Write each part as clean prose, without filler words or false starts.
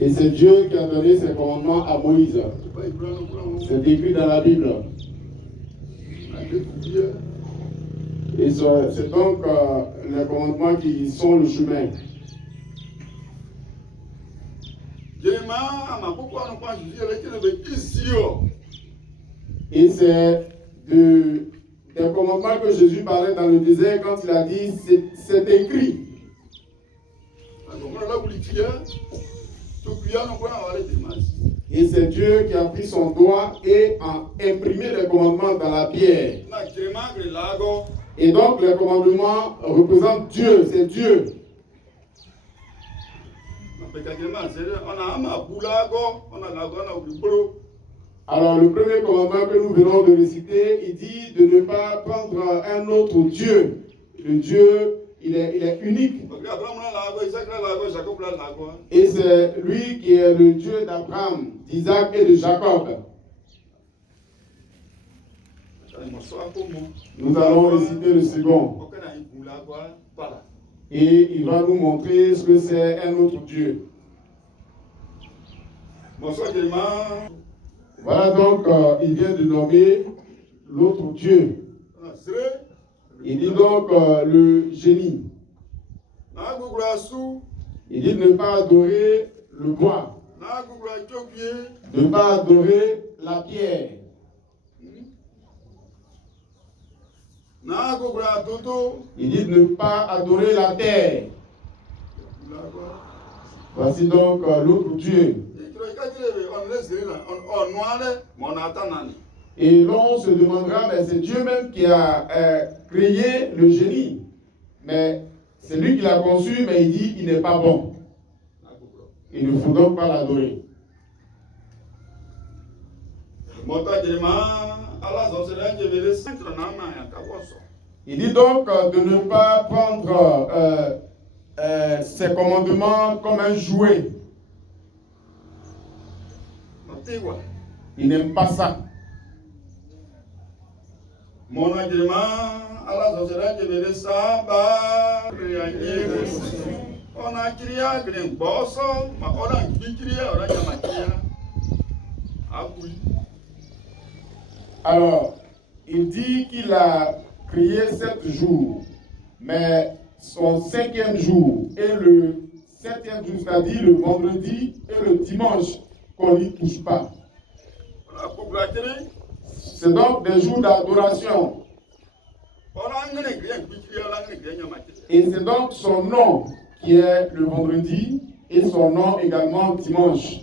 Et c'est Dieu qui a donné ses commandements à Moïse. C'est écrit dans la Bible. Et c'est donc les commandements qui sont le chemin. Et c'est des commandements que Jésus parlait dans le désert quand il a dit c'est écrit. Et c'est Dieu qui a pris son doigt et a imprimé les commandements dans la pierre. Et donc les commandements représentent Dieu, c'est Dieu. Alors le premier commandement que nous venons de réciter, il dit de ne pas prendre un autre Dieu. Le Dieu, il est unique. Et c'est lui qui est le Dieu d'Abraham, d'Isaac et de Jacob. Nous allons réciter le second. Et il va nous montrer ce que c'est un autre Dieu. Voilà donc, il vient de nommer l'autre Dieu. Il dit donc le génie. Il dit de ne pas adorer le bois, de ne pas adorer la pierre. Il dit de ne pas adorer la terre. Voici donc l'autre Dieu. Et l'on se demandera, mais c'est Dieu même qui a créé le génie. Mais c'est lui qui l'a conçu, mais il dit qu'il n'est pas bon. Il ne faut donc pas l'adorer. Il dit donc de ne pas prendre ses commandements comme un jouet. Il n'aime pas ça. Alors, il dit qu'il a créé 7 jours, mais son 5e jour et le 7e jour, c'est-à-dire le vendredi et le dimanche, qu'on n'y touche pas. C'est donc des jours d'adoration. Et c'est donc son nom qui est le vendredi et son nom également dimanche.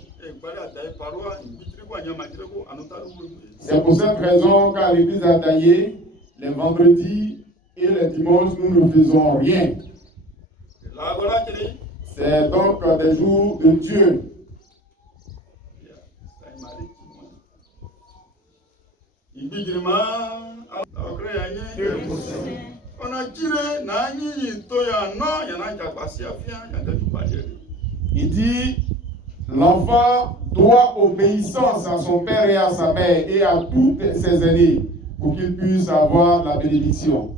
C'est pour cette raison qu'à l'église d'Adaye, les vendredis et les dimanches, nous ne faisons rien. C'est donc des jours de Dieu. Il dit, l'enfant doit obéissance à son père et à sa mère et à tous ses aînés pour qu'il puisse avoir la bénédiction.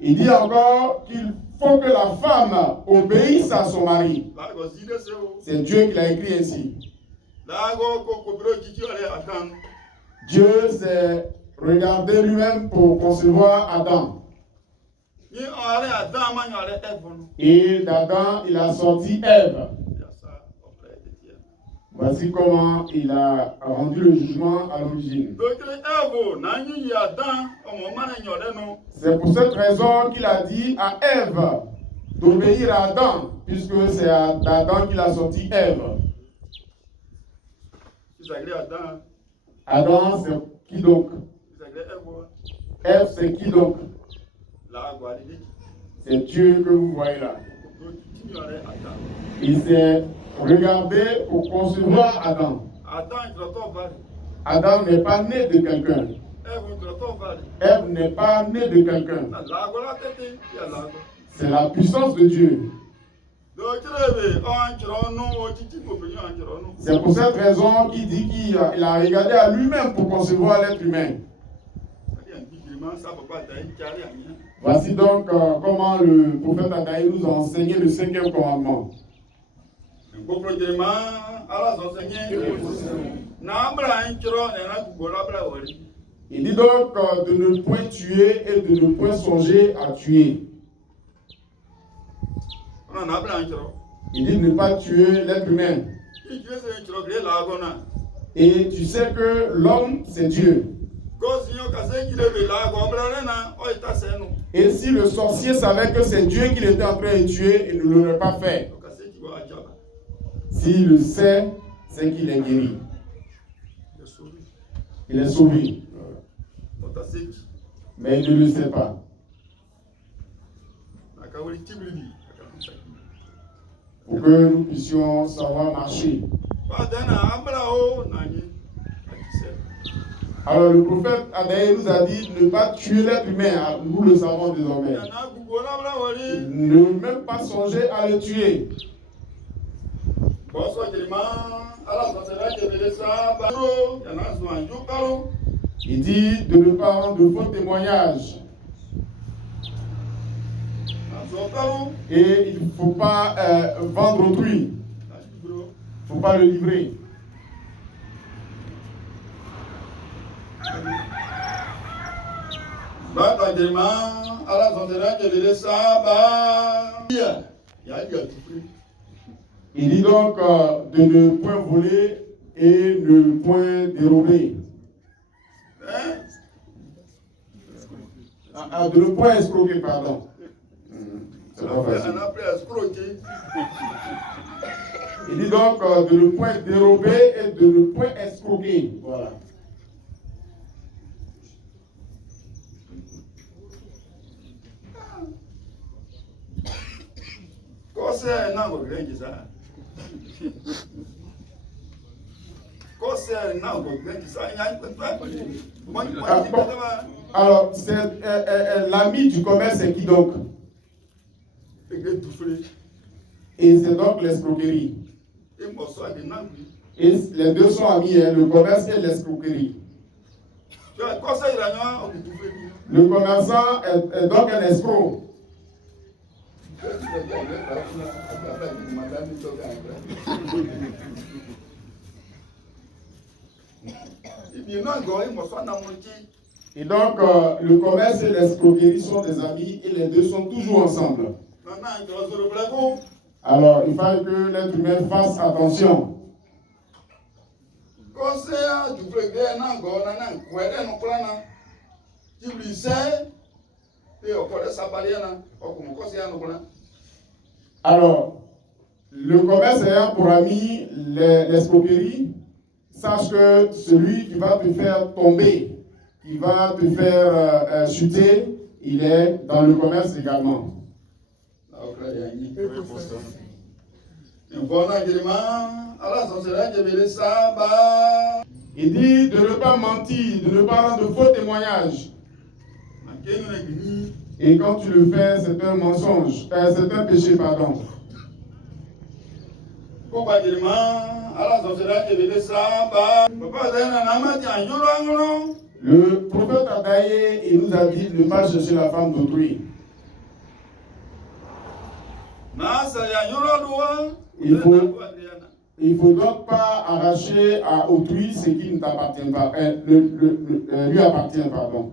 Il dit encore qu'il faut que la femme obéisse à son mari. C'est Dieu qui l'a écrit ainsi. Dieu s'est regardé lui-même pour concevoir Adam. Et d'Adam, il a sorti Ève. Voici comment il a rendu le jugement à l'origine. C'est pour cette raison qu'il a dit à Ève d'obéir à Adam, puisque c'est à Adam qu'il a sorti Ève. Adam, c'est qui donc? Ève, c'est qui donc? C'est Dieu que vous voyez là. Il s'est regardé pour concevoir Adam. Adam n'est pas né de quelqu'un. Ève n'est pas née de quelqu'un. C'est la puissance de Dieu. C'est pour cette raison qu'il dit qu'il a regardé à lui-même pour concevoir l'être humain. Voici donc comment le prophète Adaï nous a enseigné le 5e commandement. Il dit donc de ne point tuer et de ne point songer à tuer. Il dit de ne pas tuer l'être humain. Et tu sais que l'homme, c'est Dieu. Et si le sorcier savait que c'est Dieu qu'il était en train de tuer, il ne l'aurait pas fait. S'il le sait, c'est qu'il est guéri. Il est sauvé. Mais il ne le sait pas. Pour que nous puissions savoir marcher. Alors le prophète Adaï nous a dit de ne pas tuer l'être humain, nous le savons désormais. Ne même pas songer à le tuer. Il dit de ne pas rendre de faux témoignages. Et il ne faut pas vendre autrui. Il ne faut pas le livrer. Il dit donc de ne point voler et ne point dérober. De ne point escroquer, pardon. Il dit donc de ne point dérober et de ne point escroquer. Voilà. Alors, c'est l'ami du commerce, c'est qui donc? Et c'est donc l'escroquerie. Et les deux sont amis, hein, le commerce et l'escroquerie. Le commerçant est donc un escroc. Et donc, le commerce et l'escroquerie sont des amis et les deux sont toujours ensemble. Alors, il faut que l'être humain fasse attention. Alors, le commerce ayant pour ami l'escroquerie, sache que celui qui va te faire tomber, qui va te faire chuter, il est dans le commerce également. Il dit de ne pas mentir, de ne pas rendre de faux témoignages. Et quand tu le fais, c'est un mensonge, c'est un péché, pardon. Le prophète Adaï, il nous a dit de ne pas chercher la femme d'autrui. Il ne faut donc pas arracher à autrui ce qui ne t'appartient pas, lui appartient, pardon.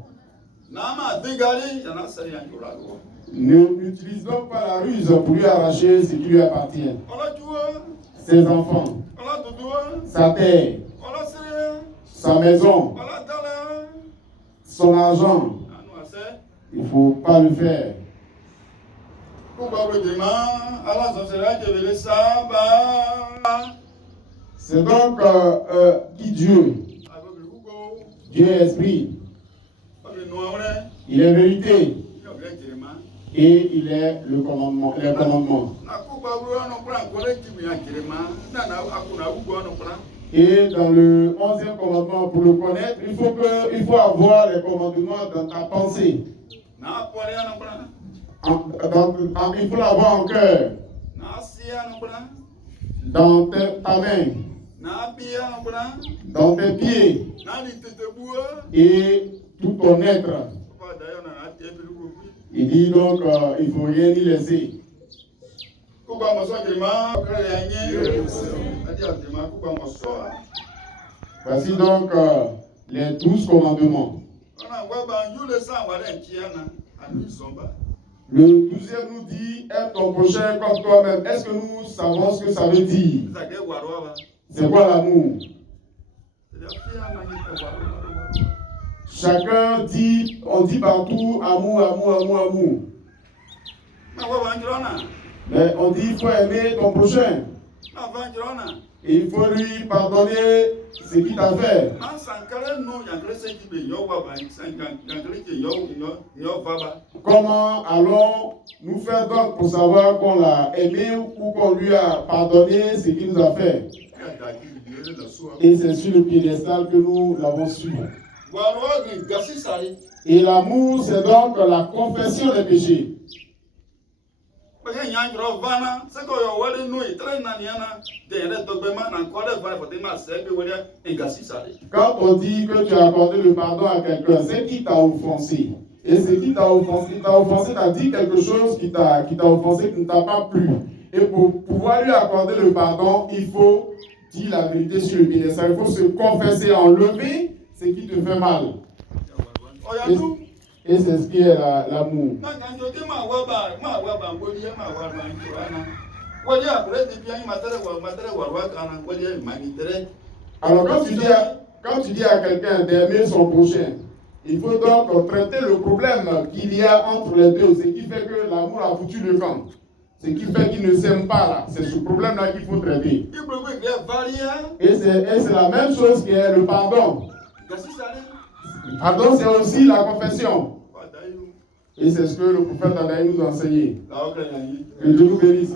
N'utilise donc pas la ruse pour lui arracher ce qui lui appartient. Ses enfants, sa terre, sa maison, son argent. Il ne faut pas le faire. C'est donc qui Dieu? Dieu est esprit. Il est vérité. Et il est le commandement. Les commandements. Et dans le 11e commandement, pour le connaître, il faut avoir les commandements dans ta pensée. Il faut l'avoir en cœur. Dans ta main. Dans tes pieds. Et tout ton être. Il dit donc il ne faut rien y laisser. Voici donc les 12 commandements. Le 12e nous dit aime ton prochain comme toi-même. Est-ce que nous savons ce que ça veut dire? C'est quoi l'amour? Chacun dit, on dit partout amour, amour, amour, amour. Mais on dit il faut aimer ton prochain. Et il faut lui pardonner ce qu'il t'a fait. Comment allons-nous faire donc pour savoir qu'on l'a aimé ou qu'on lui a pardonné ce qu'il nous a fait? Et c'est sur le piédestal que nous l'avons su. Et l'amour, c'est donc la confession des péchés. Quand on dit que tu as accordé le pardon à quelqu'un, c'est qui t'a offensé. Et ce qui t'a offensé, t'as dit quelque chose qui t'a offensé, qui ne t'a pas plu. Et pour pouvoir lui accorder le pardon, il faut dire la vérité sur le piédestal. Il faut se confesser, enlever ce qui te fait mal. Et c'est ce qui est l'amour. Alors quand tu dis à quelqu'un d'aimer son prochain, il faut donc traiter le problème qu'il y a entre les deux. Ce qui fait que l'amour a foutu le camp. Ce qui fait qu'ils ne s'aiment pas là. C'est ce problème-là qu'il faut traiter. Et c'est la même chose que le pardon. Le pardon, c'est aussi la confession. Et c'est ce que le prophète Anaï nous a enseigné. Que Dieu nous bénisse.